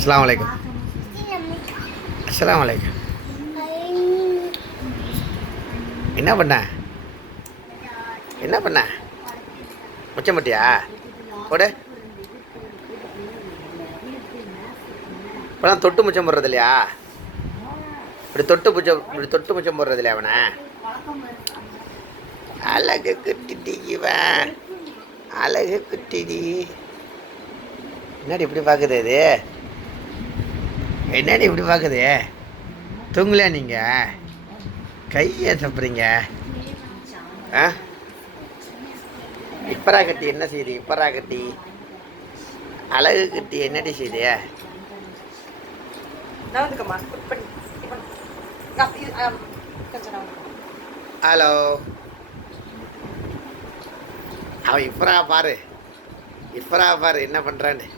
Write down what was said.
அஸ்ஸலாமு அலைக்கும். அஸ்ஸலாமு அலைக்கும். என்ன பண்ண என்ன பண்ண முச்சம் பட்டியா போடு. இப்போலாம் தொட்டு முச்சம் போடுறது இல்லையா? இப்படி தொட்டு முச்சம் போடுறது இல்லையா அவனை? அழகு குட்டிடிக்குவேன், அழகு குட்டிடி. என்னடி இப்படி பார்க்குது அது? என்னடி இப்படி பார்க்குது? தூங்கலையா நீங்கள்? கையை தப்புறீங்க. ஆ, இப்பரா கட்டி என்ன செய்யுது? இப்பரா கட்டி அழகு கட்டி என்னடி செய்யுது? ஹலோ, அவன் இப்பரா பாரு, இப்பரா பாரு என்ன பண்ணுறான்னு.